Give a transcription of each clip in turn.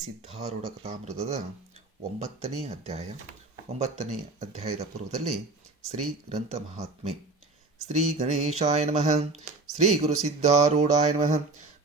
ಸಿದ್ಧಾರೂಢ ಕಥಾಮೃತದ ಒಂಬತ್ತನೇ ಅಧ್ಯಾಯ, ಒಂಬತ್ತನೇ ಅಧ್ಯಾಯದ ಪೂರ್ವದಲ್ಲಿ ಶ್ರೀ ಗ್ರಂಥ ಮಹಾತ್ಮೆ, ಶ್ರೀ ಗಣೇಶಾಯ ನಮಃ, ಶ್ರೀ ಗುರು ಸಿದ್ಧಾರೂಢಾಯ ನಮಃ.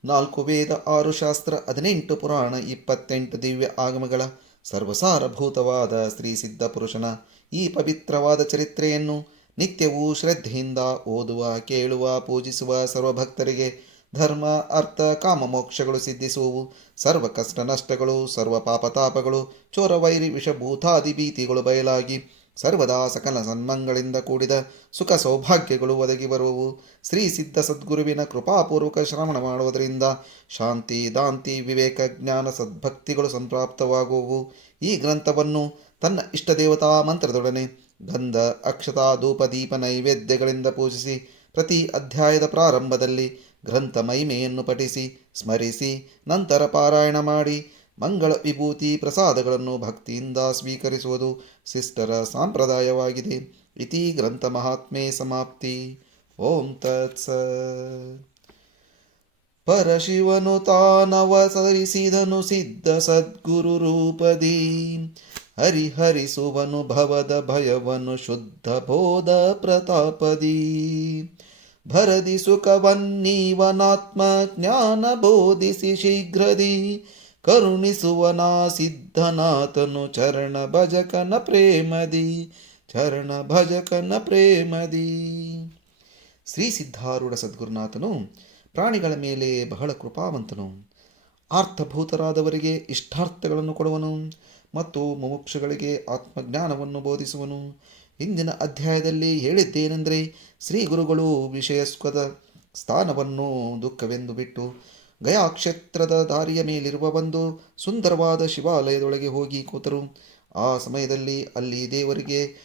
ನಾಲ್ಕು ವೇದ, ಆರು ಶಾಸ್ತ್ರ, ಹದಿನೆಂಟು ಪುರಾಣ, ಇಪ್ಪತ್ತೆಂಟು ದಿವ್ಯ ಆಗಮಗಳ ಸರ್ವಸಾರಭೂತವಾದ ಶ್ರೀ ಸಿದ್ಧಪುರುಷನ ಈ ಪವಿತ್ರವಾದ ಚರಿತ್ರೆಯನ್ನು ನಿತ್ಯವೂ ಶ್ರದ್ಧೆಯಿಂದ ಓದುವ, ಕೇಳುವ, ಪೂಜಿಸುವ ಸರ್ವಭಕ್ತರಿಗೆ ಧರ್ಮ, ಅರ್ಥ, ಕಾಮ ಮೋಕ್ಷಗಳು ಸಿದ್ಧಿಸುವವು. ಸರ್ವ ಕಷ್ಟ ನಷ್ಟಗಳು, ಸರ್ವ ಪಾಪತಾಪಗಳು ಚೋರವೈರಿ ವಿಷಭೂತಾದಿ ಭೀತಿಗಳು ಬಯಲಾಗಿ ಸರ್ವದಾ ಸಕಲ ಸನ್ಮಂಗಳಿಂದ ಕೂಡಿದ ಸುಖ ಸೌಭಾಗ್ಯಗಳು ಒದಗಿ ಬರುವವು. ಶ್ರೀ ಸಿದ್ಧ ಸದ್ಗುರುವಿನ ಕೃಪಾಪೂರ್ವಕ ಶ್ರವಣ ಮಾಡುವುದರಿಂದ ಶಾಂತಿ, ದಾಂತಿ, ವಿವೇಕ, ಜ್ಞಾನ, ಸದ್ಭಕ್ತಿಗಳು ಸಂಪ್ರಾಪ್ತವಾಗುವವು. ಈ ಗ್ರಂಥವನ್ನು ತನ್ನ ಇಷ್ಟದೇವತಾ ಮಂತ್ರದೊಡನೆ ಗಂಧ, ಅಕ್ಷತಾ, ಧೂಪ, ದೀಪ, ನೈವೇದ್ಯಗಳಿಂದ ಪೂಜಿಸಿ ಪ್ರತಿ ಅಧ್ಯಾಯದ ಪ್ರಾರಂಭದಲ್ಲಿ ಗ್ರಂಥ ಮಹಿಮೆಯನ್ನು ಪಠಿಸಿ, ಸ್ಮರಿಸಿ, ನಂತರ ಪಾರಾಯಣ ಮಾಡಿ, ಮಂಗಳ ವಿಭೂತಿ ಪ್ರಸಾದಗಳನ್ನು ಭಕ್ತಿಯಿಂದ ಸ್ವೀಕರಿಸುವುದು ಸಿಸ್ಟರ ಸಾಂಪ್ರದಾಯವಾಗಿದೆ. ಇತಿ ಗ್ರಂಥ ಮಹಾತ್ಮೆ ಸಮಾಪ್ತಿ. ಓಂ ತತ್ಸ ಪರಶಿವನು ತಾನವ ಸರಿಸಿದನು ಸಿದ್ಧ ಸದ್ಗುರು ರೂಪದಿ. ಹರಿಹರಿಸುವನು ಭವದ ಭಯವನು ಶುದ್ಧ ಬೋಧ ಪ್ರತಾಪದಿ. ಭರದಿ ಸುಖವನ್ನೀವನಾತ್ಮ ಜ್ಞಾನ ಬೋಧಿಸಿ ಶೀಘ್ರದಿ. ಕರುಣಿಸುವನ ಸಿದ್ಧನಾಥನು ಚರಣ ಭಜಕನ ಪ್ರೇಮದಿ. ಚರಣ ಭಜಕನ ಪ್ರೇಮದಿ. ಶ್ರೀ ಸಿದ್ಧಾರೂಢ ಸದ್ಗುರುನಾಥನು ಪ್ರಾಣಿಗಳ ಮೇಲೆ ಬಹಳ ಕೃಪಾವಂತನು. ಆರ್ಥಭೂತರಾದವರಿಗೆ ಇಷ್ಟಾರ್ಥಗಳನ್ನು ಕೊಡುವನು ಮತ್ತು ಮುಮುಕ್ಷಗಳಿಗೆ ಆತ್ಮಜ್ಞಾನವನ್ನು ಬೋಧಿಸುವನು. ಹಿಂದಿನ ಅಧ್ಯಾಯದಲ್ಲಿ ಹೇಳಿದ್ದೇನೆಂದರೆ, ಶ್ರೀ ಗುರುಗಳು ವಿಷಯಸ್ವದ ಸ್ಥಾನವನ್ನು ದುಃಖವೆಂದು ಬಿಟ್ಟು ಗಯಾ ಕ್ಷೇತ್ರದ ದಾರಿಯ ಮೇಲಿರುವ ಒಂದು ಸುಂದರವಾದ ಶಿವಾಲಯದೊಳಗೆ ಹೋಗಿ ಕೂತರು. ಆ ಸಮಯದಲ್ಲಿ ಅಲ್ಲಿ ದೇವರಿಗೆ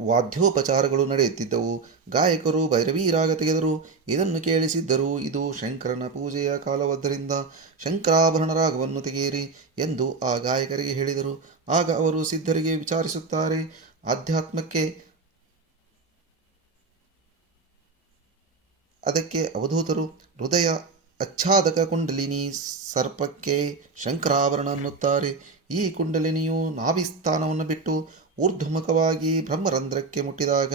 ವಾದ್ಯೋಪಚಾರಗಳು ನಡೆಯುತ್ತಿದ್ದವು. ಗಾಯಕರು ಭೈರವಿ ರಾಗ ತೆಗೆದರು. ಇದನ್ನು ಕೇಳಿಸಿದ್ದರು, ಇದು ಶಂಕರನ ಪೂಜೆಯ ಕಾಲವಾದ್ದರಿಂದ ಶಂಕರಾಭರಣ ರಾಗವನ್ನು ತೆಗೆಯಿರಿ ಎಂದು ಆ ಗಾಯಕರಿಗೆ ಹೇಳಿದರು. ಆಗ ಅವರು ಸಿದ್ಧರಿಗೆ ವಿಚಾರಿಸುತ್ತಾರೆ, ಆಧ್ಯಾತ್ಮಕ್ಕೆ ಅದಕ್ಕೆ ಅವಧೂತರು. ಹೃದಯ ಅಚ್ಛಾದಕ ಕುಂಡಲಿನಿ ಸರ್ಪಕ್ಕೆ ಶಂಕರಾಭರಣ ಅನ್ನುತ್ತಾರೆ. ಈ ಕುಂಡಲಿನಿಯು ನಾಭಿಸ್ಥಾನವನ್ನು ಬಿಟ್ಟು ಊರ್ಧ್ವಮುಖವಾಗಿ ಬ್ರಹ್ಮರಂಧ್ರಕ್ಕೆ ಮುಟ್ಟಿದಾಗ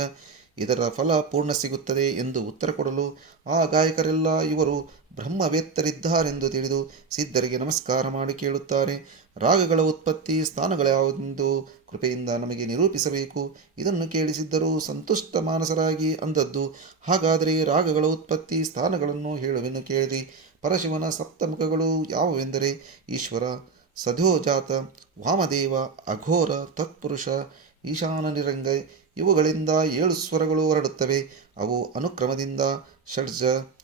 ಇದರ ಫಲ ಪೂರ್ಣ ಸಿಗುತ್ತದೆ ಎಂದು ಉತ್ತರ ಕೊಡಲು ಆ ಗಾಯಕರೆಲ್ಲ ಇವರು ಬ್ರಹ್ಮವೇತ್ತರಿದ್ದಾರೆಂದು ತಿಳಿದು ಸಿದ್ಧರಿಗೆ ನಮಸ್ಕಾರ ಮಾಡಿ ಕೇಳುತ್ತಾರೆ. ರಾಗಗಳ ಉತ್ಪತ್ತಿ ಸ್ಥಾನಗಳ್ಯಾವುದೆಂದು ಕೃಪೆಯಿಂದ ನಮಗೆ ನಿರೂಪಿಸಬೇಕು. ಇದನ್ನು ಕೇಳಿಸಿದ್ದರೂ ಸಂತುಷ್ಟ ಮಾನಸರಾಗಿ ಅಂದದ್ದು, ಹಾಗಾದರೆ ರಾಗಗಳ ಉತ್ಪತ್ತಿ ಸ್ಥಾನಗಳನ್ನು ಹೇಳುವೆನು ಕೇಳಿರಿ. ಪರಶಿವನ ಸಪ್ತಮುಖಗಳು ಯಾವುವೆಂದರೆ, ಈಶ್ವರ ಸಧೋಜಾತ ವಾಮದೇವ, ಅಘೋರ, ತತ್ಪುರುಷ, ಈಶಾನ ನಿರಂಗ, ಇವುಗಳಿಂದ ಏಳು ಸ್ವರಗಳು ಹೊರಡುತ್ತವೆ. ಅವು ಅನುಕ್ರಮದಿಂದ ಷಡ್ಜ,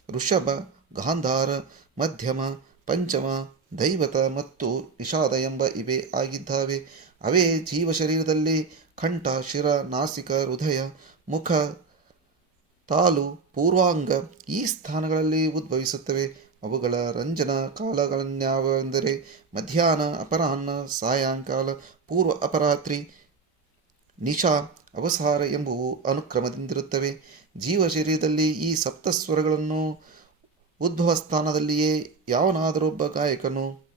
ಋಷಭ, ಗಾಂಧಾರ, ಮಧ್ಯಮ, ಪಂಚಮ, ದೈವತ ಮತ್ತು ಇಷಾದ ಎಂಬ ಇವೆ ಆಗಿದ್ದಾವೆ. ಅವೇ ಜೀವ ಶರೀರದಲ್ಲಿ ಕಂಠ, ಶಿರ, ನಾಸಿಕ, ಹೃದಯ, ಮುಖ, ತಾಲು, ಪೂರ್ವಾಂಗ ಈ ಸ್ಥಾನಗಳಲ್ಲಿ ಉದ್ಭವಿಸುತ್ತವೆ. ಅವುಗಳ ರಂಜನ ಕಾಲಗಳನ್ಯಾವೆಂದರೆ ಮಧ್ಯಾಹ್ನ, ಅಪರಾಹ್ನ, ಸಾಯಂಕಾಲ, ಪೂರ್ವ ಅಪರಾತ್ರಿ, ನಿಶಾ, ಅವಸಾರ ಎಂಬುವು ಅನುಕ್ರಮದಿಂದಿರುತ್ತವೆ. ಜೀವ ಶರೀರದಲ್ಲಿ ಈ ಸಪ್ತಸ್ವರಗಳನ್ನು ಉದ್ಭವ ಸ್ಥಾನದಲ್ಲಿಯೇ ಯಾವನಾದರೊಬ್ಬ ಗಾಯಕನು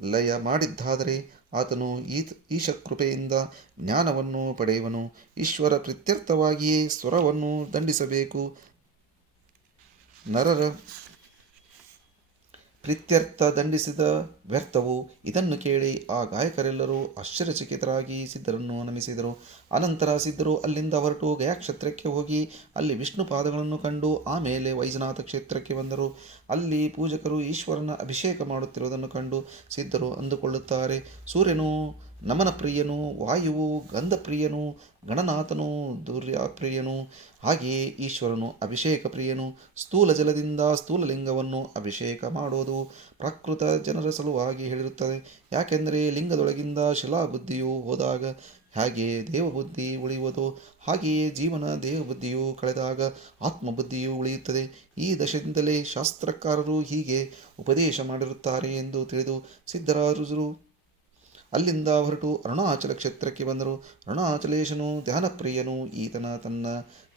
ಲಯ ಮಾಡಿದ್ದಾದರೆ ಆತನು ಈತ, ಈಶಕೃಪೆಯಿಂದ ಜ್ಞಾನವನ್ನು ಪಡೆಯುವನು. ಈಶ್ವರ ಪ್ರತ್ಯರ್ಥವಾಗಿಯೇ ಸ್ವರವನ್ನು ದಂಡಿಸಬೇಕು. ನರರ ಪ್ರೀತ್ಯರ್ಥ ದಂಡಿಸಿದ ವ್ಯರ್ಥವು ಇದನ್ನು ಕೇಳಿ ಆ ಗಾಯಕರೆಲ್ಲರೂ ಆಶ್ಚರ್ಯಚಕಿತರಾಗಿ ಸಿದ್ಧರನ್ನು ನಮಿಸಿದರು. ಅನಂತರ ಸಿದ್ಧರು ಅಲ್ಲಿಂದ ಹೊರಟು ಗಯಾಕ್ಷೇತ್ರಕ್ಕೆ ಹೋಗಿ ಅಲ್ಲಿ ವಿಷ್ಣು ಪಾದಗಳನ್ನು ಕಂಡು ಆಮೇಲೆ ವೈಜನಾಥ ಕ್ಷೇತ್ರಕ್ಕೆ ಬಂದರು. ಅಲ್ಲಿ ಪೂಜಕರು ಈಶ್ವರನ ಅಭಿಷೇಕ ಮಾಡುತ್ತಿರುವುದನ್ನು ಕಂಡು ಸಿದ್ಧರು ಅಂದುಕೊಳ್ಳುತ್ತಾರೆ. ಸೂರ್ಯನು ನಮನ ಪ್ರಿಯನು, ವಾಯುವು ಗಂಧಪ್ರಿಯನು ಗಣನಾಥನು ದುರ್ಯಾಪ್ರಿಯನು ಹಾಗೆಯೇ ಈಶ್ವರನು ಅಭಿಷೇಕ ಪ್ರಿಯನು, ಸ್ಥೂಲ ಜಲದಿಂದ ಸ್ಥೂಲಲಿಂಗವನ್ನು ಅಭಿಷೇಕ ಮಾಡೋದು ಪ್ರಾಕೃತ ಜನರ ಸಲುವಾಗಿ ಹೇಳಿರುತ್ತದೆ. ಯಾಕೆಂದರೆ ಲಿಂಗದೊಳಗಿಂದ ಶಿಲಾಬುದ್ಧಿಯು ಹೋದಾಗ ಹಾಗೆಯೇ ದೇವಬುದ್ಧಿ ಉಳಿಯುವುದು, ಹಾಗೆಯೇ ಜೀವನ ದೇವಬುದ್ಧಿಯು ಕಳೆದಾಗ ಆತ್ಮಬುದ್ಧಿಯು ಉಳಿಯುತ್ತದೆ. ಈ ದಶದಿಂದಲೇ ಶಾಸ್ತ್ರಕಾರರು ಹೀಗೆ ಉಪದೇಶ ಮಾಡಿರುತ್ತಾರೆ ಎಂದು ತಿಳಿದು ಸಿದ್ಧರಾಜರು ಅಲ್ಲಿಂದ ಹೊರಟು ಅರುಣಾಚಲ ಕ್ಷೇತ್ರಕ್ಕೆ ಬಂದರು. ಅರುಣಾಚಲೇಶನು ಧ್ಯಾನಪ್ರಿಯನು ಈತನ ತನ್ನ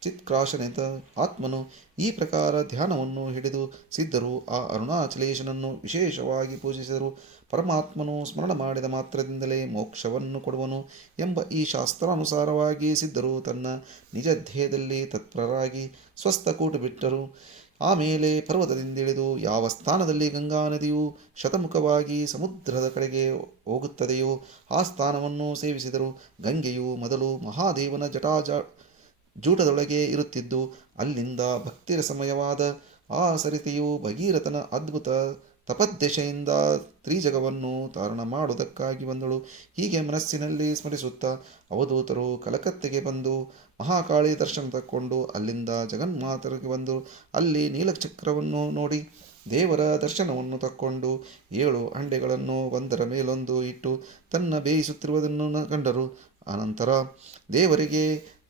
ಚಿತ್ಕ್ರಾಶನಿತ ಆತ್ಮನು ಈ ಪ್ರಕಾರ ಧ್ಯಾನವನ್ನು ಹಿಡಿದು ಸಿದ್ಧರು. ಆ ಅರುಣಾಚಲೇಶನನ್ನು ವಿಶೇಷವಾಗಿ ಪೂಜಿಸಿದರು. ಪರಮಾತ್ಮನು ಸ್ಮರಣ ಮಾಡಿದ ಮಾತ್ರದಿಂದಲೇ ಮೋಕ್ಷವನ್ನು ಕೊಡುವನು ಎಂಬ ಈ ಶಾಸ್ತ್ರಾನುಸಾರವಾಗಿ ಸಿದ್ಧರು ತನ್ನ ನಿಜ ಧ್ಯೇಯದಲ್ಲಿ ತತ್ಪರರಾಗಿ ಸ್ವಸ್ಥ ಕೂಟು ಬಿಟ್ಟರು. ಆಮೇಲೆ ಪರ್ವತದಿಂದಿಳಿದು ಯಾವ ಸ್ಥಾನದಲ್ಲಿ ಗಂಗಾ ನದಿಯು ಶತಮುಖವಾಗಿ ಸಮುದ್ರದ ಕಡೆಗೆ ಹೋಗುತ್ತದೆಯೋ ಆ ಸ್ಥಾನವನ್ನು ಸೇವಿಸಿದರು. ಗಂಗೆಯು ಮೊದಲು ಮಹಾದೇವನ ಜಟಾಜ ಜೂಟದೊಳಗೆ ಇರುತ್ತಿದ್ದು, ಅಲ್ಲಿಂದ ಭಕ್ತಿರಸಮಯವಾದ ಆ ಸರಿತೆಯು ಭಗೀರಥನ ಅದ್ಭುತ ತಪದ್ದೆಶೆಯಿಂದ ತ್ರಿಜಗವನ್ನು ತಾರಣ ಮಾಡುವುದಕ್ಕಾಗಿ ಬಂದಳು. ಹೀಗೆ ಮನಸ್ಸಿನಲ್ಲಿ ಸ್ಮರಿಸುತ್ತಾ ಅವಧೂತರು ಕಲಕತ್ತೆಗೆ ಬಂದು ಮಹಾಕಾಳಿ ದರ್ಶನ ತಕ್ಕೊಂಡು ಅಲ್ಲಿಂದ ಜಗನ್ಮಾತರಿಗೆ ಬಂದು ಅಲ್ಲಿ ನೀಲಚಕ್ರವನ್ನು ನೋಡಿ ದೇವರ ದರ್ಶನವನ್ನು ತಕ್ಕೊಂಡು ಏಳು ಹಂಡೆಗಳನ್ನು ಒಂದರ ಮೇಲೊಂದು ಇಟ್ಟು ತನ್ನ ಬೇಯಿಸುತ್ತಿರುವುದನ್ನು ಕಂಡರು. ಆನಂತರ ದೇವರಿಗೆ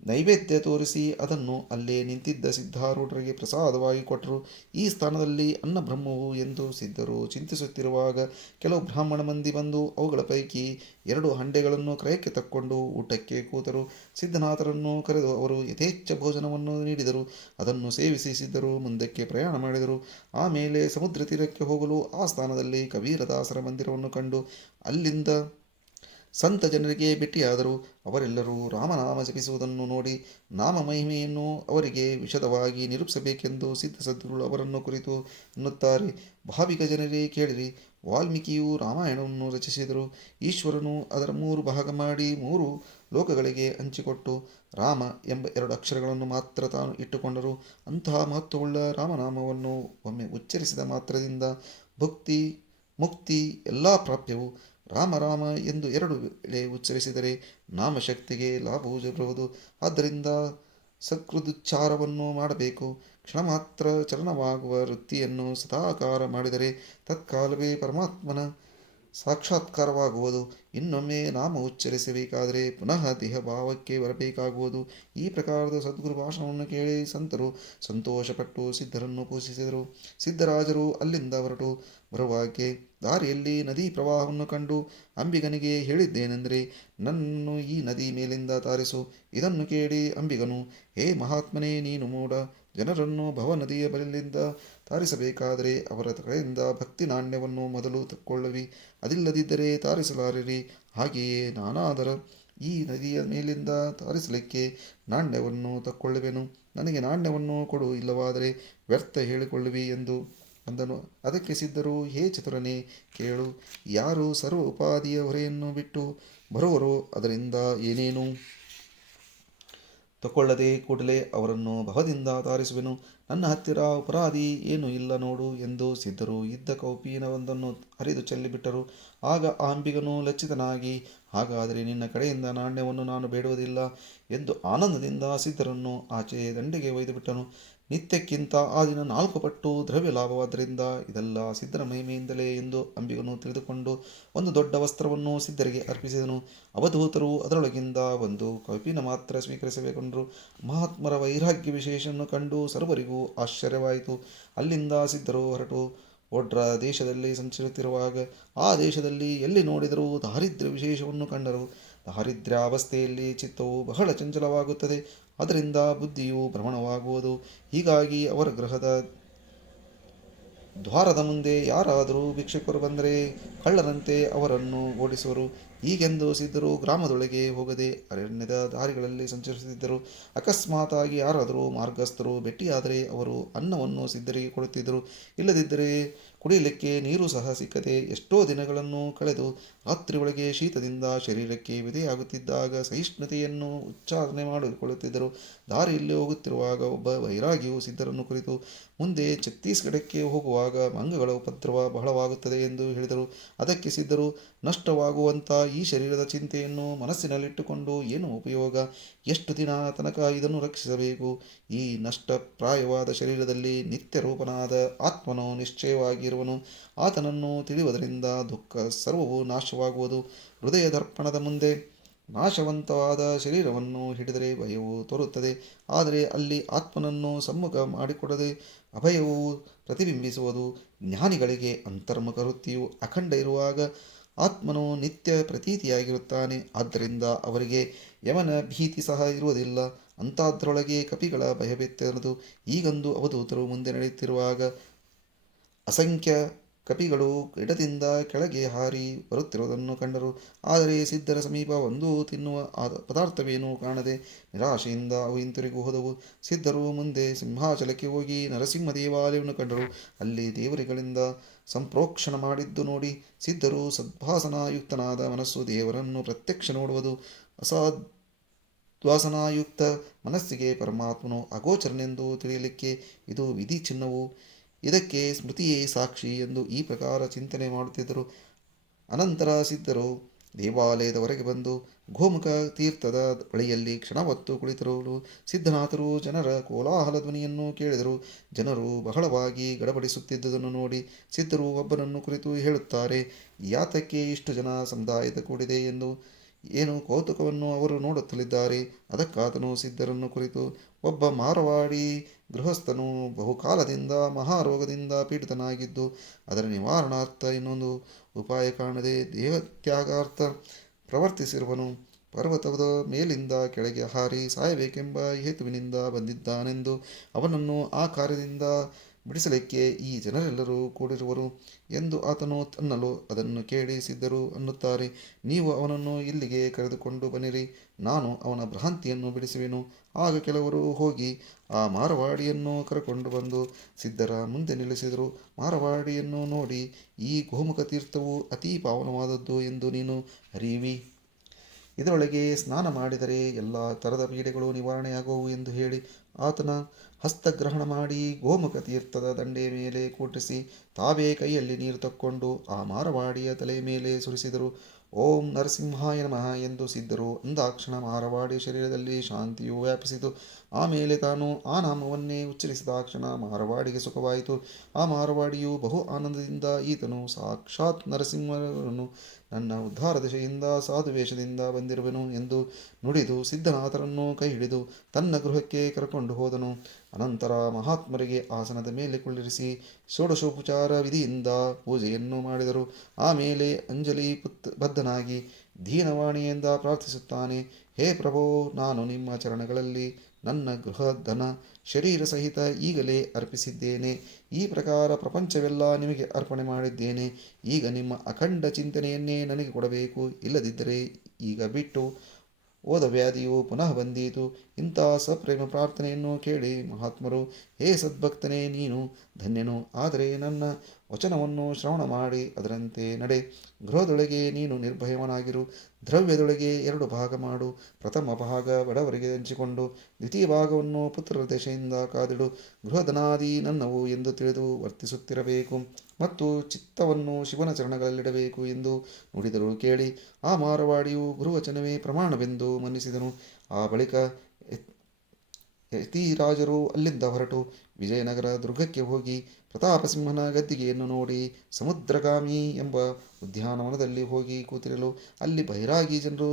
ನೈವೇದ್ಯ ತೋರಿಸಿ ಅದನ್ನು ಅಲ್ಲೇ ನಿಂತಿದ್ದ ಸಿದ್ಧಾರೂಢರಿಗೆ ಪ್ರಸಾದವಾಗಿ ಕೊಟ್ಟರು. ಈ ಸ್ಥಾನದಲ್ಲಿ ಅನ್ನಬ್ರಹ್ಮವು ಎಂದು ಸಿದ್ಧರು ಚಿಂತಿಸುತ್ತಿರುವಾಗ ಕೆಲವು ಬ್ರಾಹ್ಮಣ ಮಂದಿ ಬಂದು ಅವುಗಳ ಪೈಕಿ ಎರಡು ಹಂಡೆಗಳನ್ನು ಕ್ರಯಕ್ಕೆ ತಕ್ಕೊಂಡು ಊಟಕ್ಕೆ ಕೂತರು. ಸಿದ್ಧನಾಥರನ್ನು ಕರೆದು ಅವರು ಯಥೇಚ್ಛ ಭೋಜನವನ್ನು ನೀಡಿದರು. ಅದನ್ನು ಸೇವಿಸಿ ಸಿದ್ಧರು ಮುಂದಕ್ಕೆ ಪ್ರಯಾಣ ಮಾಡಿದರು. ಆಮೇಲೆ ಸಮುದ್ರ ತೀರಕ್ಕೆ ಹೋಗಲು ಆ ಸ್ಥಾನದಲ್ಲಿ ಕಬೀರದಾಸರ ಮಂದಿರವನ್ನು ಕಂಡು ಅಲ್ಲಿಂದ ಸಂತ ಜನರಿಗೆ ಭೇಟಿಯಾದರು. ಅವರೆಲ್ಲರೂ ರಾಮನಾಮ ಜಪಿಸುವುದನ್ನು ನೋಡಿ ನಾಮ ಮಹಿಮೆಯನ್ನು ಅವರಿಗೆ ವಿಶದವಾಗಿ ನಿರೂಪಿಸಬೇಕೆಂದು ಸಿದ್ಧ ಸದ್ಗುರು ಅವರನ್ನು ಕುರಿತು ಎನ್ನುತ್ತಾರೆ ಭಾವಿಕ ಜನರೇ ಕೇಳಿರಿ. ವಾಲ್ಮೀಕಿಯು ರಾಮಾಯಣವನ್ನು ರಚಿಸಿದರು. ಈಶ್ವರನು ಅದರ ಮೂರು ಭಾಗ ಮಾಡಿ ಮೂರು ಲೋಕಗಳಿಗೆ ಹಂಚಿಕೊಟ್ಟು ರಾಮ ಎಂಬ ಎರಡು ಅಕ್ಷರಗಳನ್ನು ಮಾತ್ರ ತಾನು ಇಟ್ಟುಕೊಂಡರು. ಅಂತಹ ಮಹತ್ವವುಳ್ಳ ರಾಮನಾಮವನ್ನು ಒಮ್ಮೆ ಉಚ್ಚರಿಸಿದ ಮಾತ್ರದಿಂದ ಭಕ್ತಿ, ಮುಕ್ತಿ, ಎಲ್ಲ ಪ್ರಾಪ್ಯವು ರಾಮ ರಾಮ ಎಂದು ಎರಡು ವೇಳೆ ಉಚ್ಚರಿಸಿದರೆ ನಾಮಶಕ್ತಿಗೆ ಲಾಭವು ಜರುವುದು ಆದ್ದರಿಂದ ಸಕೃದುಚ್ಚಾರವನ್ನು ಮಾಡಬೇಕು. ಕ್ಷಣ ಮಾತ್ರ ಚಲನವಾಗುವ ವೃತ್ತಿಯನ್ನು ಸದಾಕಾರ ಮಾಡಿದರೆ ತತ್ಕಾಲವೇ ಪರಮಾತ್ಮನ ಸಾಕ್ಷಾತ್ಕಾರವಾಗುವುದು. ಇನ್ನೊಮ್ಮೆ ನಾಮ ಉಚ್ಚರಿಸಬೇಕಾದರೆ ಪುನಃ ದೇಹ ಭಾವಕ್ಕೆ ಬರಬೇಕಾಗುವುದು. ಈ ಪ್ರಕಾರದ ಸದ್ಗುರು ಭಾಷಣವನ್ನು ಕೇಳಿ ಸಂತರು ಸಂತೋಷಪಟ್ಟು ಸಿದ್ಧರನ್ನು ಪೂಜಿಸಿದರು. ಸಿದ್ಧರಾಜರು ಅಲ್ಲಿಂದ ಹೊರಟು. ಬರುವಾಗೆ ದಾರಿಯಲ್ಲಿ ನದಿ ಪ್ರವಾಹವನ್ನು ಕಂಡು ಅಂಬಿಗನಿಗೆ ಹೇಳಿದ್ದೇನೆಂದರೆ, ನನ್ನನ್ನು ಈ ನದಿ ಮೇಲಿಂದ ತಾರಿಸು. ಇದನ್ನು ಕೇಳಿ ಅಂಬಿಗನು, ಹೇ ಮಹಾತ್ಮನೇ, ನೀನು ಮೂಡ ಜನರನ್ನು ಭವನದಿಯ ಬಳಿಯಿಂದ ತಾರಿಸಬೇಕಾದರೆ ಅವರ ಕಡೆಯಿಂದ ಭಕ್ತಿ ನಾಣ್ಯವನ್ನು ಮೊದಲು ತಕ್ಕೊಳ್ಳವಿ ಅದಿಲ್ಲದಿದ್ದರೆ ತಾರಿಸಲಾರಿರಿ. ಹಾಗೆಯೇ ನಾನಾದರ ಈ ನದಿಯ ಮೇಲಿಂದ ತಾರಿಸಲಿಕ್ಕೆ ನಾಣ್ಯವನ್ನು ತಕ್ಕೊಳ್ಳುವೆನು. ನನಗೆ ನಾಣ್ಯವನ್ನು ಕೊಡು, ಇಲ್ಲವಾದರೆ ವ್ಯರ್ಥ ಹೇಳಿಕೊಳ್ಳುವಿ ಎಂದು ಅಂದನು. ಅದಕ್ಕೆ ಸಿದ್ಧರು, ಹೇ ಚತುರನೇ, ಕೇಳು, ಯಾರು ಸರ್ವ ಉಪಾಧಿಯ ಹೊರೆಯನ್ನು ಬಿಟ್ಟು ಬರುವರೋ ಅದರಿಂದ ಏನೇನು? ತಕೊಳ್ಳದೆ ಕೂಡಲೇ ಅವರನ್ನು ಭವದಿಂದ ತಾರಿಸುವೆನು ನನ್ನ ಹತ್ತಿರ ಅಪರಾಧಿ ಏನೂ ಇಲ್ಲ ನೋಡು ಎಂದು ಸಿದ್ಧರು ಇದ್ದ ಕೌಪೀನವೊಂದನ್ನು ಹರಿದು ಚೆಲ್ಲಿಬಿಟ್ಟರು. ಆಗ ಆ ಅಂಬಿಗನು ಲಜ್ಜಿತನಾಗಿ ಹಾಗಾದರೆ ನಿನ್ನ ಕಡೆಯಿಂದ ನಾಣ್ಯವನ್ನು ನಾನು ಬೇಡುವುದಿಲ್ಲ ಎಂದು ಆನಂದದಿಂದ ಸಿದ್ಧರನ್ನು ಆಚೆ ದಂಡೆಗೆ ಒಯ್ದುಬಿಟ್ಟನು. ನಿತ್ಯಕ್ಕಿಂತ ಆ ದಿನ ನಾಲ್ಕು ಪಟ್ಟು ದ್ರವ್ಯ ಲಾಭವಾದ್ದರಿಂದ ಇದೆಲ್ಲ ಸಿದ್ಧರ ಮಹಿಮೆಯಿಂದಲೇ ಎಂದು ಅಂಬಿಗನು ತಿಳಿದುಕೊಂಡು ಒಂದು ದೊಡ್ಡ ವಸ್ತ್ರವನ್ನು ಸಿದ್ಧರಿಗೆ ಅರ್ಪಿಸಿದನು. ಅವಧೂತರು ಅದರೊಳಗಿಂದ ಒಂದು ಕಪಿನ ಮಾತ್ರ ಸ್ವೀಕರಿಸಬೇಕೆಂದರು. ಮಹಾತ್ಮರ ವೈರಾಗ್ಯ ವಿಶೇಷವನ್ನು ಕಂಡು ಸರ್ವರಿಗೂ ಆಶ್ಚರ್ಯವಾಯಿತು. ಅಲ್ಲಿಂದ ಸಿದ್ಧರು ಹೊರಟು. ಒಡ್ರ ದೇಶದಲ್ಲಿ ಸಂಚರಿಸುತ್ತಿರುವಾಗ ಆ ದೇಶದಲ್ಲಿ ಎಲ್ಲಿ ನೋಡಿದರೂ ದಾರಿದ್ರ್ಯ ವಿಶೇಷವನ್ನು ಕಂಡರು. ದಾರಿದ್ರ್ಯಾವಸ್ಥೆಯಲ್ಲಿ ಚಿತ್ತವು ಬಹಳ ಚಂಚಲವಾಗುತ್ತದೆ. ಅದರಿಂದ ಬುದ್ಧಿಯು ಭ್ರಮಣವಾಗುವುದು. ಹೀಗಾಗಿ ಅವರ ಗೃಹದ ದ್ವಾರದ ಮುಂದೆ ಯಾರಾದರೂ ಭಿಕ್ಷುಕರು ಬಂದರೆ ಕಳ್ಳರಂತೆ ಅವರನ್ನು ಓಡಿಸುವರು. ಹೀಗೆಂದು ಸಿದ್ಧರು ಗ್ರಾಮದೊಳಗೆ ಹೋಗದೆ ಅರಣ್ಯದ ದಾರಿಗಳಲ್ಲಿ ಸಂಚರಿಸುತ್ತಿದ್ದರು. ಅಕಸ್ಮಾತಾಗಿ ಯಾರಾದರೂ ಮಾರ್ಗಸ್ಥರು ಭೇಟಿಯಾದರೆ ಅವರು ಅನ್ನವನ್ನು ಸಿದ್ಧರಿಗೆ ಕೊಡುತ್ತಿದ್ದರು. ಇಲ್ಲದಿದ್ದರೆ ಕುಡಿಯಲಿಕ್ಕೆ ನೀರು ಸಹ ಸಿಕ್ಕದೆ ಎಷ್ಟೋ ದಿನಗಳನ್ನು ಕಳೆದು ರಾತ್ರಿ ಒಳಗೆ ಶೀತದಿಂದ ಶರೀರಕ್ಕೆ ವಿಧೆಯಾಗುತ್ತಿದ್ದಾಗ ಸಹಿಷ್ಣುತೆಯನ್ನು ಉಚ್ಚಾರಣೆ ಮಾಡಿಕೊಳ್ಳುತ್ತಿದ್ದರು. ದಾರಿಯಲ್ಲಿ ಹೋಗುತ್ತಿರುವಾಗ ಒಬ್ಬ ವೈರಾಗಿಯು ಸಿದ್ಧರನ್ನು ಕುರಿತು ಮುಂದೆ ಛತ್ತೀಸ್ಗಢಕ್ಕೆ ಹೋಗುವಾಗ ಮಂಗಗಳ ಉಪದ್ರವ ಬಹಳವಾಗುತ್ತದೆ ಎಂದು ಹೇಳಿದರು. ಅದಕ್ಕೆ ಸಿದ್ಧರು, ನಷ್ಟವಾಗುವಂಥ ಈ ಶರೀರದ ಚಿಂತೆಯನ್ನು ಮನಸ್ಸಿನಲ್ಲಿಟ್ಟುಕೊಂಡು ಏನು ಉಪಯೋಗ? ಎಷ್ಟು ದಿನ ತನಕ ಇದನ್ನು ರಕ್ಷಿಸಬೇಕು? ಈ ನಷ್ಟಪ್ರಾಯವಾದ ಶರೀರದಲ್ಲಿ ನಿತ್ಯ ರೂಪನಾದ ಆತ್ಮನು ನಿಶ್ಚಯವಾಗಿರುವನು. ಆತನನ್ನು ತಿಳಿಯುವುದರಿಂದ ದುಃಖ, ಸರ್ವವು ನಾಶವಾಗುವುದು. ಹೃದಯ ದರ್ಪಣದ ಮುಂದೆ ನಾಶವಂತವಾದ ಶರೀರವನ್ನು ಹಿಡಿದರೆ ಭಯವು ತೋರುತ್ತದೆ. ಆದರೆ ಅಲ್ಲಿ ಆತ್ಮನನ್ನು ಸಮ್ಮುಖ ಮಾಡಿಕೊಡದೆ ಅಭಯವು ಪ್ರತಿಬಿಂಬಿಸುವುದು. ಜ್ಞಾನಿಗಳಿಗೆ ಅಂತರ್ಮುಖ ವೃತ್ತಿಯು ಅಖಂಡ ಇರುವಾಗ ಆತ್ಮನು ನಿತ್ಯ ಪ್ರತೀತಿಯಾಗಿರುತ್ತಾನೆ. ಆದ್ದರಿಂದ ಅವರಿಗೆ ಯಮನ ಭೀತಿ ಸಹ ಇರುವುದಿಲ್ಲ. ಅಂಥದ್ರೊಳಗೆ ಕಪಿಗಳ ಭಯವೆತ್ತರದು. ಈಗಂದು ಅವಧೂತರು ಮುಂದೆ ನಡೆಯುತ್ತಿರುವಾಗ ಅಸಂಖ್ಯ ಕಪಿಗಳು ಗಿಡದಿಂದ ಕೆಳಗೆ ಹಾರಿ ಬರುತ್ತಿರುವುದನ್ನು ಕಂಡರು. ಆದರೆ ಸಿದ್ಧರ ಸಮೀಪ ಒಂದೂ ತಿನ್ನುವ ಪದಾರ್ಥವೇನೂ ಕಾಣದೆ ನಿರಾಶೆಯಿಂದ ಅವು ಹಿಂತಿರುಗಿ ಹೋದವು. ಸಿದ್ಧರು ಮುಂದೆ ಸಿಂಹಾಚಲಕ್ಕೆ ಹೋಗಿ ನರಸಿಂಹ ದೇವಾಲಯವನ್ನು ಕಂಡರು. ಅಲ್ಲಿ ದೇವರುಗಳಿಂದ ಸಂಪ್ರೋಕ್ಷಣ ಮಾಡಿದ್ದು ನೋಡಿ ಸಿದ್ಧರು ಸದ್ಭಾಸನಾಯುಕ್ತನಾದ ಮನಸ್ಸು ದೇವರನ್ನು ಪ್ರತ್ಯಕ್ಷ ನೋಡುವುದು. ಅಸಾದ್ವಾಸನಾಯುಕ್ತ ಮನಸ್ಸಿಗೆ ಪರಮಾತ್ಮನು ಅಗೋಚರನೆಂದು ತಿಳಿಯಲಿಕ್ಕೆ ಇದು ವಿಧಿ ಚಿಹ್ನವು ಇದಕ್ಕೆ ಸ್ಮೃತಿಯೇ ಸಾಕ್ಷಿ ಎಂದು ಈ ಪ್ರಕಾರ ಚಿಂತನೆ ಮಾಡುತ್ತಿದ್ದರು. ಅನಂತರ ಸಿದ್ಧರು ದೇವಾಲಯದವರೆಗೆ ಬಂದು ಗೋಮುಖ ತೀರ್ಥದ ಬಳಿಯಲ್ಲಿ ಕ್ಷಣವತ್ತು ಕುಳಿತರು ಸಿದ್ಧನಾಥರು ಜನರ ಕೋಲಾಹಲ ಧ್ವನಿಯನ್ನು ಕೇಳಿದರು. ಜನರು ಬಹಳವಾಗಿ ಗಡಬಡಿಸುತ್ತಿದ್ದುದನ್ನು ನೋಡಿ ಸಿದ್ಧರು ಒಬ್ಬನನ್ನು ಕುರಿತು ಹೇಳುತ್ತಾರೆ, ಯಾತಕ್ಕೆ ಇಷ್ಟು ಜನ ಸಮುದಾಯದ ಕೂಡಿದೆ ಎಂದು? ಏನು ಕೌತುಕವನ್ನು ಅವರು ನೋಡುತ್ತಲಿದ್ದಾರೆ? ಅದಕ್ಕಾತನು ಸಿದ್ಧರನ್ನು ಕುರಿತು, ಒಬ್ಬ ಮಾರವಾಡಿ ಗೃಹಸ್ಥನು ಬಹುಕಾಲದಿಂದ ಮಹಾರೋಗದಿಂದ ಪೀಡಿತನಾಗಿದ್ದು, ಅದರ ನಿವಾರಣಾರ್ಥ ಇನ್ನೊಂದು ಉಪಾಯ ಕಾಣದೆ ದೇಹತ್ಯಾಗಾರ್ಥ ಪ್ರವರ್ತಿಸಿರುವನು. ಪರ್ವತದ ಮೇಲಿಂದ ಕೆಳಗೆ ಹಾರಿ ಸಾಯಬೇಕೆಂಬ ಹೇತುವಿನಿಂದ ಬಂದಿದ್ದಾನೆಂದು ಅವನನ್ನು ಆ ಕಾರ್ಯದಿಂದ ಬಿಡಿಸಲಿಕ್ಕೆ ಈ ಜನರೆಲ್ಲರೂ ಕೂಡಿರುವರು ಎಂದು ಆತನು ತನ್ನಲು ಅದನ್ನು ಕೇಳಿಸಿದ್ದರು ಅನ್ನುತ್ತಾರೆ. ನೀವು ಅವನನ್ನು ಇಲ್ಲಿಗೆ ಕರೆದುಕೊಂಡು ಬನ್ನಿರಿ. ನಾನು ಅವನ ಭ್ರಾಂತಿಯನ್ನು ಬಿಡಿಸುವೆನು. ಆಗ ಕೆಲವರು ಹೋಗಿ ಆ ಮಾರವಾಡಿಯನ್ನು ಕರೆಕೊಂಡು ಬಂದು ಸಿದ್ಧರ ಮುಂದೆ ನಿಲ್ಲಿಸಿದರು. ಮಾರವಾಡಿಯನ್ನು ನೋಡಿ ಈ ಗೋಮುಖ ತೀರ್ಥವು ಅತೀ ಪಾವನವಾದದ್ದು ಎಂದು ನೀನು ಅರಿಯುವಿ ಇದರೊಳಗೆ ಸ್ನಾನ ಮಾಡಿದರೆ ಎಲ್ಲ ಥರದ ಪೀಡೆಗಳು ನಿವಾರಣೆಯಾಗುವು ಎಂದು ಹೇಳಿ ಆತನ ಹಸ್ತಗ್ರಹಣ ಮಾಡಿ ಗೋಮುಖ ತೀರ್ಥದ ದಂಡೆಯ ಮೇಲೆ ಕೂಟಿಸಿ ತಾವೇ ಕೈಯಲ್ಲಿ ನೀರು ತಕ್ಕೊಂಡು ಆ ಮಾರವಾಡಿಯ ತಲೆ ಮೇಲೆ ಸುರಿಸಿದರು. ಓಂ ನರಸಿಂಹಾಯ ನಮಃ ಎಂದು ಸಿದ್ಧರು ಅಂದಾಕ್ಷಣ ಮಾರವಾಡಿ ಶರೀರದಲ್ಲಿ ಶಾಂತಿಯು ವ್ಯಾಪಿಸಿತು. ಆಮೇಲೆ ತಾನು ಆ ನಾಮವನ್ನೇ ಉಚ್ಚರಿಸಿದಾಕ್ಷಣ ಮಾರವಾಡಿಗೆ ಸುಖವಾಯಿತು. ಆ ಮಾರವಾಡಿಯು ಬಹು ಆನಂದದಿಂದ ಈತನು ಸಾಕ್ಷಾತ್ ನರಸಿಂಹರನ್ನು ನನ್ನ ಉದ್ಧಾರ ದಿಶೆಯಿಂದ ಸಾಧುವೇಷದಿಂದ ಬಂದಿರುವೆನು ಎಂದು ನುಡಿದು ಸಿದ್ಧನಾಥರನ್ನು ಕೈ ಹಿಡಿದು ತನ್ನ ಗೃಹಕ್ಕೆ ಕರಕೊಂಡು ಹೋದನು. ಅನಂತರ ಮಹಾತ್ಮರಿಗೆ ಆಸನದ ಮೇಲೆ ಕುಳ್ಳಿರಿಸಿ ಷೋಡಶೋಪಚಾರ ವಿಧಿಯಿಂದ ಪೂಜೆಯನ್ನು ಮಾಡಿದರು. ಆಮೇಲೆ ಅಂಜಲಿ ಪುತ್ ಬದ್ಧನಾಗಿ ದೀನವಾಣಿಯಿಂದ ಪ್ರಾರ್ಥಿಸುತ್ತಾನೆ. ಹೇ ಪ್ರಭೋ, ನಾನು ನಿಮ್ಮ ಚರಣಗಳಲ್ಲಿ ನನ್ನ ಗೃಹ ಧನ ಶರೀರ ಸಹಿತ ಈಗಲೇ ಅರ್ಪಿಸಿದ್ದೇನೆ. ಈ ಪ್ರಕಾರ ಪ್ರಪಂಚವೆಲ್ಲ ನಿಮಗೆ ಅರ್ಪಣೆ ಮಾಡಿದ್ದೇನೆ. ಈಗ ನಿಮ್ಮ ಅಖಂಡ ಚಿಂತನೆಯನ್ನೇ ನನಗೆ ಕೊಡಬೇಕು. ಇಲ್ಲದಿದ್ದರೆ ಈಗ ಬಿಟ್ಟು ಓದ ವ್ಯಾಧಿಯು ಪುನಃ ಬಂದೀತು. ಇಂಥ ಸಪ್ರೇಮ ಪ್ರಾರ್ಥನೆಯನ್ನು ಕೇಳಿ ಮಹಾತ್ಮರು, ಹೇ ಸದ್ಭಕ್ತನೇ ನೀನು, ಧನ್ಯನು. ಆದರೆ ನನ್ನ ವಚನವನ್ನು ಶ್ರವಣ ಮಾಡಿ, ಅದರಂತೆ ನಡೆ. ಗೃಹದೊಳಗೆ ನೀನು ನಿರ್ಭಯವನಾಗಿರು ದ್ರವ್ಯದೊಳಗೆ ಎರಡು ಭಾಗ ಮಾಡು. ಪ್ರಥಮ ಭಾಗ ಬಡವರಿಗೆ ಹಂಚಿಕೊಂಡು, ದ್ವಿತೀಯ ಭಾಗವನ್ನು ಪುತ್ರರ ದೇಶೆಯಿಂದ ಕಾದಿಡು. ಗೃಹಧನಾದಿ ನನ್ನವು ಎಂದು ತಿಳಿದು ವರ್ತಿಸುತ್ತಿರಬೇಕು ಮತ್ತು ಚಿತ್ತವನ್ನು ಶಿವನ ಚರಣಗಳಲ್ಲಿಡಬೇಕು ಎಂದು ನುಡಿದರು. ಕೇಳಿ, ಆ ಮಾರವಾಡಿಯು ಗುರುವಚನವೇ ಪ್ರಮಾಣವೆಂದು ಮನ್ನಿಸಿದನು. ಆ ಬಳಿಕ ಯತಿರಾಜರು ಅಲ್ಲಿಂದ ಹೊರಟು. ವಿಜಯನಗರ ದುರ್ಗಕ್ಕೆ ಹೋಗಿ ಪ್ರತಾಪಸಿಂಹನ ಗದ್ದಿಗೆಯನ್ನು ನೋಡಿ ಸಮುದ್ರಗಾಮಿ ಎಂಬ ಉದ್ಯಾನವನದಲ್ಲಿ ಹೋಗಿ ಕೂತಿರಲು ಅಲ್ಲಿ ಬೈರಾಗಿ ಜನರು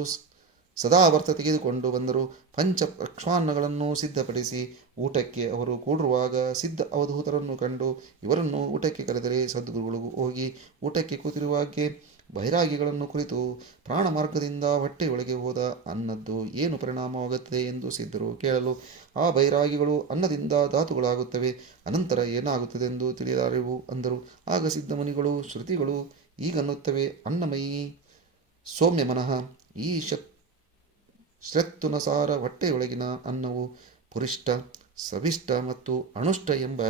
ಸದಾವರ್ತ ತೆಗೆದುಕೊಂಡು ಬಂದರು. ಪಂಚ ಪ್ರಕ್ಷಾನ್ನಗಳನ್ನು ಸಿದ್ಧಪಡಿಸಿ ಊಟಕ್ಕೆ ಅವರು ಕೂಡಿರುವಾಗ ಸಿದ್ಧ ಅವಧೂತರನ್ನು ಕಂಡು ಇವರನ್ನು ಊಟಕ್ಕೆ ಕರೆದರೆ ಸದ್ಗುರುಗಳು ಹೋಗಿ ಊಟಕ್ಕೆ ಕೂತಿರುವಾಗೆ ಬೈರಾಗಿಗಳನ್ನು ಕುರಿತು ಪ್ರಾಣ ಮಾರ್ಗದಿಂದ ಹೊಟ್ಟೆಯೊಳಗೆ ಹೋದ ಅನ್ನದ್ದು ಏನು ಪರಿಣಾಮವಾಗುತ್ತದೆ ಎಂದು ಸಿದ್ಧರು ಕೇಳಲು ಆ ಬೈರಾಗಿಗಳು ಅನ್ನದಿಂದ ಧಾತುಗಳಾಗುತ್ತವೆ. ಅನಂತರ ಏನಾಗುತ್ತದೆ ಎಂದು ತಿಳಿಯಲಾರೆವು ಅಂದರು. ಆಗ ಸಿದ್ಧಮುನಿಗಳು ಶ್ರುತಿಗಳು ಈಗನ್ನುತ್ತವೆ ಅನ್ನಮಯಿ ಸೌಮ್ಯ ಮನಃ, ಈ ಶತ್ ಶ್ರತ್ತುನಸಾರ ಹೊಟ್ಟೆಯೊಳಗಿನ ಅನ್ನವು ಪುರಿಷ್ಠ, ಸವಿಷ್ಠ ಮತ್ತು ಅನುಷ್ಠ ಎಂಬ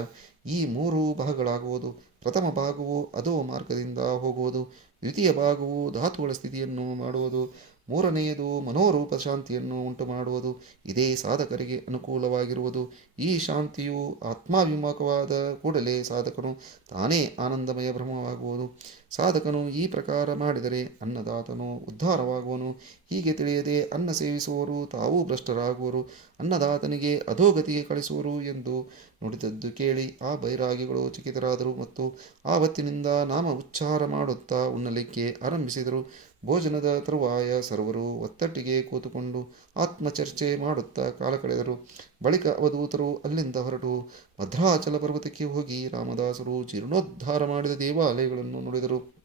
ಈ ಮೂರು ಭಾಗಗಳಾಗುವುದು. ಪ್ರಥಮ ಭಾಗವು ಅಧೋ ಮಾರ್ಗದಿಂದ ಹೋಗುವುದು. ದ್ವಿತೀಯ ಭಾಗವು ಧಾತುಗಳ ಸ್ಥಿತಿಯನ್ನು ಮಾಡುವುದು. ಮೂರನೆಯದು ಮನೋರೂಪ ಶಾಂತಿಯನ್ನು ಉಂಟು ಮಾಡುವುದು ಇದೇ ಸಾಧಕರಿಗೆ ಅನುಕೂಲವಾಗಿರುವುದು. ಈ ಶಾಂತಿಯು ಆತ್ಮಾಭಿಮುಖವಾದ ಕೂಡಲೇ ಸಾಧಕನು ತಾನೇ ಆನಂದಮಯ ಭ್ರಮವಾಗುವುದು ಸಾಧಕನು ಈ ಪ್ರಕಾರ ಮಾಡಿದರೆ ಅನ್ನದಾತನು ಉದ್ಧಾರವಾಗುವನು. ಹೀಗೆ ತಿಳಿಯದೆ ಅನ್ನ ಸೇವಿಸುವರು ತಾವೂ ಭ್ರಷ್ಟರಾಗುವರು. ಅನ್ನದಾತನಿಗೆ ಅಧೋಗತಿಗೆ ಕಳಿಸುವರು ಎಂದು ನುಡಿದದ್ದು ಕೇಳಿ ಆ ಬೈರಾಗಿಗಳು ಚಿಕಿತರಾದರು ಮತ್ತು ಆವತ್ತಿನಿಂದ ನಾಮ ಉಚ್ಚಾರ ಮಾಡುತ್ತಾ ಉಣ್ಣಲಿಕ್ಕೆ ಆರಂಭಿಸಿದರು. ಭೋಜನದ ತರುವಾಯ ಸರ್ವರು ಒತ್ತಟ್ಟಿಗೆ ಕೂತುಕೊಂಡು ಆತ್ಮಚರ್ಚೆ ಮಾಡುತ್ತಾ ಕಾಲ ಕಳೆದರು. ಬಳಿಕ ಅವಧೂತರು ಅಲ್ಲಿಂದ ಹೊರಟು ಭದ್ರಾಚಲ ಪರ್ವತಕ್ಕೆ ಹೋಗಿ ರಾಮದಾಸರು ಜೀರ್ಣೋದ್ಧಾರ ಮಾಡಿದ ದೇವಾಲಯಗಳನ್ನು ನೋಡಿದರು.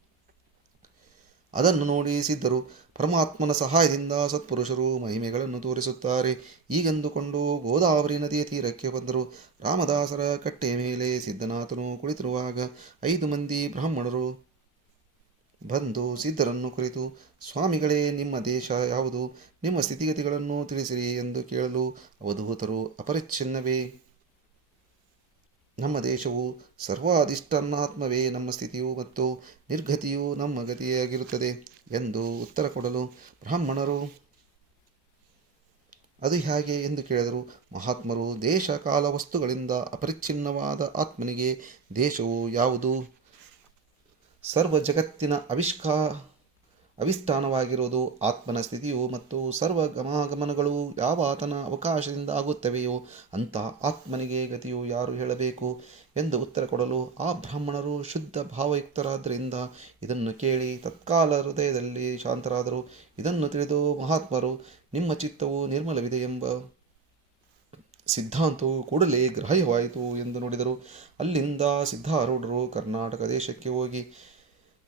ಅದನ್ನು ನೋಡಿ ಸಿದ್ಧರು ಪರಮಾತ್ಮನ ಸಹಾಯದಿಂದ ಸತ್ಪುರುಷರು ಮಹಿಮೆಗಳನ್ನು ತೋರಿಸುತ್ತಾರೆ. ಈಗೆಂದುಕೊಂಡು ಗೋದಾವರಿ ನದಿಯ ತೀರಕ್ಕೆ ಬಂದರು. ರಾಮದಾಸರ ಕಟ್ಟೆಯ ಮೇಲೆ ಸಿದ್ಧನಾಥನು ಕುಳಿತಿರುವಾಗ ಐದು ಮಂದಿ ಬ್ರಾಹ್ಮಣರು ಬಂದು ಸಿದ್ಧರನ್ನು ಕುರಿತು, ಸ್ವಾಮಿಗಳೇ, ನಿಮ್ಮ ದೇಶ ಯಾವುದು? ನಿಮ್ಮ ಸ್ಥಿತಿಗತಿಗಳನ್ನು ತಿಳಿಸಿರಿ ಎಂದು ಕೇಳಲು ಅವಧೂತರು ಅಪರಿಚ್ಛಿನ್ನವೇ? ನಮ್ಮ ದೇಶವು ಸರ್ವಾಧಿಷ್ಠಾನಾತ್ಮವೇ, ನಮ್ಮ ಸ್ಥಿತಿಯು ಮತ್ತು ನಿರ್ಗತಿಯು ನಮ್ಮ ಗತಿಯಾಗಿರುತ್ತದೆ ಎಂದು ಉತ್ತರ ಕೊಡಲು ಬ್ರಾಹ್ಮಣರು, ಅದು ಹೇಗೆ? ಎಂದು ಕೇಳಿದರು. ಮಹಾತ್ಮರು, ದೇಶ, ಕಾಲ, ವಸ್ತುಗಳಿಂದ ಅಪರಿಚ್ಛಿನ್ನವಾದ ಆತ್ಮನಿಗೆ ದೇಶವು ಯಾವುದು? ಸರ್ವ ಜಗತ್ತಿನ ಅವಿಷ್ಕಾ, ಅವಿಷ್ಠಾನವಾಗಿರುವುದು ಆತ್ಮನ ಸ್ಥಿತಿಯು ಮತ್ತು ಸರ್ವ ಗಮಾಗಮನಗಳು ಯಾವ ಆತನ ಅವಕಾಶದಿಂದ ಆಗುತ್ತವೆಯೋ ಅಂಥ ಆತ್ಮನಿಗೆ ಗತಿಯು ಯಾರು ಹೇಳಬೇಕು ಎಂದು ಉತ್ತರ ಕೊಡಲು ಆ ಬ್ರಾಹ್ಮಣರು ಶುದ್ಧ ಭಾವಯುಕ್ತರಾದ್ದರಿಂದ ಇದನ್ನು ಕೇಳಿ ತತ್ಕಾಲ ಹೃದಯದಲ್ಲಿ ಶಾಂತರಾದರು. ಇದನ್ನು ತಿಳಿದು ಮಹಾತ್ಮರು, ನಿಮ್ಮ ಚಿತ್ತವು ನಿರ್ಮಲವಿದೆ ಎಂಬ ಸಿದ್ಧಾಂತವು ಕೂಡಲೇ ಗ್ರಾಹ್ಯವಾಯಿತು ಎಂದು ನೋಡಿದರು. ಅಲ್ಲಿಂದ ಸಿದ್ಧಾರೂಢರು ಕರ್ನಾಟಕ ದೇಶಕ್ಕೆ ಹೋಗಿ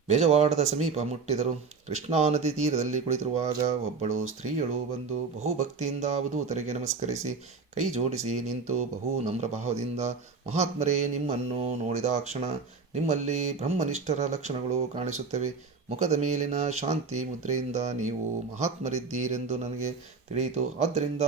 ಬೇಜವಾಡದ ಸಮೀಪ ಮುಟ್ಟಿದರು. ಕೃಷ್ಣಾ ನದಿ ತೀರದಲ್ಲಿ ಕುಳಿತಿರುವಾಗ ಒಬ್ಬಳು ಸ್ತ್ರೀಯಳು ಬಂದು ಬಹುಭಕ್ತಿಯಿಂದ ಅವಧೂತರಿಗೆ ನಮಸ್ಕರಿಸಿ ಕೈ ಜೋಡಿಸಿ ನಿಂತು ಬಹು ನಮ್ರಭಾವದಿಂದ ಮಹಾತ್ಮರೇ, ನಿಮ್ಮನ್ನು ನೋಡಿದ ಕ್ಷಣ ನಿಮ್ಮಲ್ಲಿ ಬ್ರಹ್ಮನಿಷ್ಠರ ಲಕ್ಷಣಗಳು ಕಾಣಿಸುತ್ತವೆ. ಮುಖದ ಮೇಲಿನ ಶಾಂತಿ ಮುದ್ರೆಯಿಂದ ನೀವು ಮಹಾತ್ಮರಿದ್ದೀರೆಂದು ನನಗೆ ತಿಳಿಯಿತು. ಆದ್ದರಿಂದ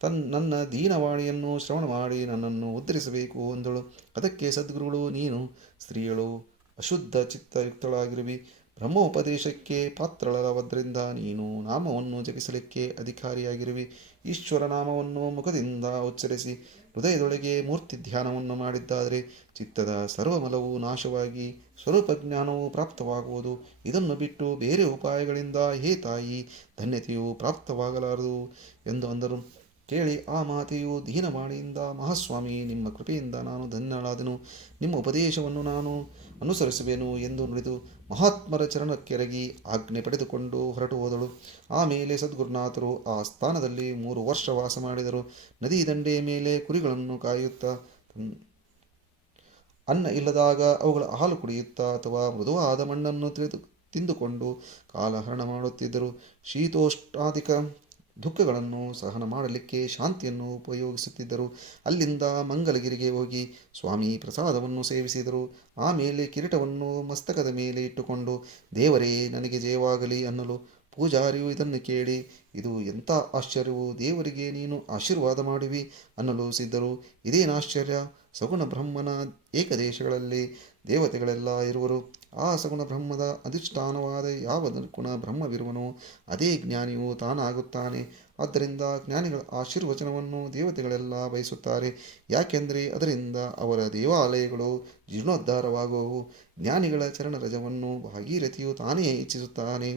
ತನ್, ನನ್ನ ದೀನವಾಣಿಯನ್ನು ಶ್ರವಣ ಮಾಡಿ ನನ್ನನ್ನು ಉದ್ಧರಿಸಬೇಕು ಎಂದಳು ಅದಕ್ಕೆ ಸದ್ಗುರುಗಳು, ನೀನು ಸ್ತ್ರೀಯಳು. ಅಶುದ್ಧ ಚಿತ್ತಯುಕ್ತಳಾಗಿರುವಿ. ಬ್ರಹ್ಮೋಪದೇಶಕ್ಕೆ ಪಾತ್ರಳಾವದ್ರಿಂದ ನೀನು ನಾಮವನ್ನು ಜಪಿಸಲಿಕ್ಕೆ ಅಧಿಕಾರಿಯಾಗಿರುವಿ. ಈಶ್ವರ ನಾಮವನ್ನು ಮುಖದಿಂದ ಉಚ್ಚರಿಸಿ ಹೃದಯದೊಳಗೆ ಮೂರ್ತಿ ಧ್ಯಾನವನ್ನು ಮಾಡಿದ್ದಾದರೆ ಚಿತ್ತದ ಸರ್ವಮಲವು ನಾಶವಾಗಿ ಸ್ವರೂಪ ಜ್ಞಾನವು ಪ್ರಾಪ್ತವಾಗುವುದು. ಇದನ್ನು ಬಿಟ್ಟು ಬೇರೆ ಉಪಾಯಗಳಿಂದ ಹೇ ತಾಯಿ, ಧನ್ಯತೆಯು ಪ್ರಾಪ್ತವಾಗಲಾರದು ಎಂದು ಅಂದರು. ಕೇಳಿ ಆ ಮಾತೆಯು ದೀನವಾಣಿಯಿಂದ, ಮಹಾಸ್ವಾಮಿ, ನಿಮ್ಮ ಕೃಪೆಯಿಂದ ನಾನು ಧನ್ಯಳಾದನು. ನಿಮ್ಮ ಉಪದೇಶವನ್ನು ನಾನು ಅನುಸರಿಸುವೆನು ಎಂದು ನುಡಿದು ಮಹಾತ್ಮರ ಚರಣಕ್ಕೆರಗಿ ಆಜ್ಞೆ ಪಡೆದುಕೊಂಡು ಹೊರಟು ಹೋದಳು. ಆಮೇಲೆ ಸದ್ಗುರುನಾಥರು ಆ ಸ್ಥಾನದಲ್ಲಿ ಮೂರು ವರ್ಷ ವಾಸ ಮಾಡಿದರು. ನದಿ ದಂಡೆಯ ಮೇಲೆ ಕುರಿಗಳನ್ನು ಕಾಯುತ್ತಾ ಅನ್ನ ಇಲ್ಲದಾಗ ಅವುಗಳ ಹಾಲು ಕುಡಿಯುತ್ತಾ ಅಥವಾ ಮೃದುವಾದ ಮಣ್ಣನ್ನು ತಿಳಿದು ತಿಂದುಕೊಂಡು ಕಾಲಹರಣ ಮಾಡುತ್ತಿದ್ದರು. ಶೀತೋಷ್ಟಾಧಿಕ ದುಃಖಗಳನ್ನು ಸಹನ ಮಾಡಲಿಕ್ಕೆ ಶಾಂತಿಯನ್ನು ಉಪಯೋಗಿಸುತ್ತಿದ್ದರು. ಅಲ್ಲಿಂದ ಮಂಗಲಗಿರಿಗೆ ಹೋಗಿ ಸ್ವಾಮಿ ಪ್ರಸಾದವನ್ನು ಸೇವಿಸಿದರು. ಆಮೇಲೆ ಕಿರೀಟವನ್ನು ಮಸ್ತಕದ ಮೇಲೆ ಇಟ್ಟುಕೊಂಡು, ದೇವರೇ, ನನಗೆ ಜಯವಾಗಲಿ ಅನ್ನಲು ಪೂಜಾರಿಯು ಇದನ್ನು ಕೇಳಿ, ಇದು ಎಂಥ ಆಶ್ಚರ್ಯವು, ದೇವರಿಗೆ ನೀನು ಆಶೀರ್ವಾದ ಮಾಡುವಿ ಅನ್ನಲು ಸಿದ್ಧರು. ಇದೇನು ಆಶ್ಚರ್ಯ ಸಗುಣ ಬ್ರಹ್ಮನ ಏಕದೇಶಗಳಲ್ಲಿ ದೇವತೆಗಳೆಲ್ಲ ಇರುವರು. ಆ ಸಗುಣ ಬ್ರಹ್ಮದ ಅಧಿಷ್ಠಾನವಾದ ಯಾವ ನಿರ್ಗುಣ ಬ್ರಹ್ಮವಿರುವನೋ ಅದೇ ಜ್ಞಾನಿಯು ತಾನಾಗುತ್ತಾನೆ. ಆದ್ದರಿಂದ ಜ್ಞಾನಿಗಳ ಆಶೀರ್ವಚನವನ್ನು ದೇವತೆಗಳೆಲ್ಲ ಬಯಸುತ್ತಾರೆ. ಯಾಕೆಂದರೆ ಅದರಿಂದ ಅವರ ದೇವಾಲಯಗಳು ಜೀರ್ಣೋದ್ಧಾರವಾಗುವು ಜ್ಞಾನಿಗಳ ಚರಣರಜವನ್ನು ಭಾಗೀರಥಿಯು ತಾನೇ ಇಚ್ಛಿಸುತ್ತಾನೆ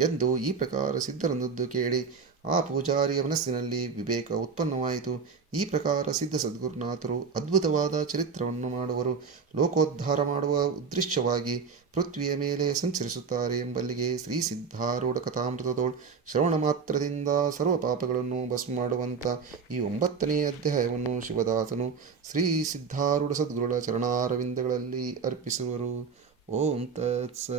ಎಂದು ಈ ಪ್ರಕಾರ ಸಿದ್ಧರನ್ನದ್ದು ಕೇಳಿ. ಆ ಪೂಜಾರಿಯ ಮನಸ್ಸಿನಲ್ಲಿ ವಿವೇಕ ಉತ್ಪನ್ನವಾಯಿತು. ಈ ಪ್ರಕಾರ ಸಿದ್ಧ ಸದ್ಗುರುನಾಥರು ಅದ್ಭುತವಾದ ಚರಿತ್ರವನ್ನು ಮಾಡುವರು. ಲೋಕೋದ್ಧಾರ ಮಾಡುವ ಉದ್ದೇಶವಾಗಿ ಪೃಥ್ವಿಯ ಮೇಲೆ ಸಂಚರಿಸುತ್ತಾರೆ ಎಂಬಲ್ಲಿಗೆ ಶ್ರೀ ಸಿದ್ಧಾರೂಢ ಕಥಾಮೃತದೋಳ್ ಶ್ರವಣ ಮಾತ್ರದಿಂದ ಸರ್ವ ಪಾಪಗಳನ್ನು ಭಸ್ಮ ಮಾಡುವಂಥ ಈ ಒಂಬತ್ತನೇ ಅಧ್ಯಾಯವನ್ನು ಶಿವದಾಸನು ಶ್ರೀ ಸಿದ್ಧಾರೂಢ ಸದ್ಗುರುಳ ಚರಣಾರವಿಂದಗಳಲ್ಲಿ ಅರ್ಪಿಸುವರು. ಓಂ ತತ್ಸ.